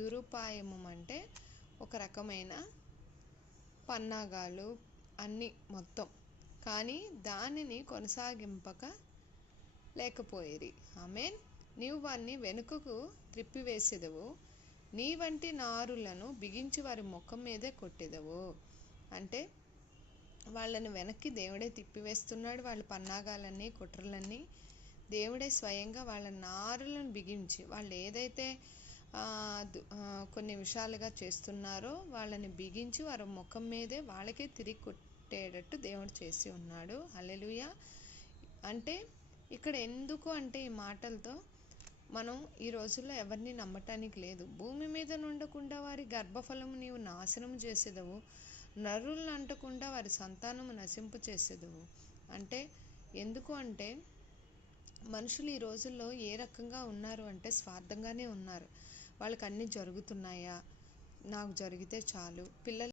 దురుపాయము అంటే ఒక రకమైన పన్నాగాలు అన్నీ మొత్తం. కానీ దానిని కొనసాగింపక లేకపోయిరి. ఆమేన్. నీవు వారిని వెనుకకు త్రిప్పివేసెదవు, నీ వంటి నారులను బిగించి వారి ముఖం మీదే కొట్టెదవు. అంటే వాళ్ళని వెనక్కి దేవుడే తిప్పివేస్తున్నాడు. వాళ్ళ పన్నాగాలన్నీ కుట్రలన్నీ దేవుడే స్వయంగా వాళ్ళ నారులను బిగించి, వాళ్ళు ఏదైతే కొన్ని విషయాలుగా చేస్తున్నారో వాళ్ళని బిగించి వారి ముఖం మీదే వాళ్ళకే తిరిగి కొట్టేటట్టు దేవుడు చేసి ఉన్నాడు. హల్లెలూయా. అంటే ఇక్కడ ఎందుకు అంటే ఈ మాటలతో మనం ఈ రోజుల్లో ఎవరిని నమ్మటానికి లేదు. భూమి మీద నుండకుండా వారి గర్భఫలము నీవు నాశనం చేసేదవు, నరులను అంటకుండా వారి సంతానము నశింపు చేసేదవు. అంటే ఎందుకు అంటే మనుషులు ఈ రోజుల్లో ఏ రకంగా ఉన్నారు అంటే స్వార్థంగానే ఉన్నారు. వాళ్ళకి అన్నీ జరుగుతున్నాయా, నాకు జరిగితే చాలు, పిల్లలు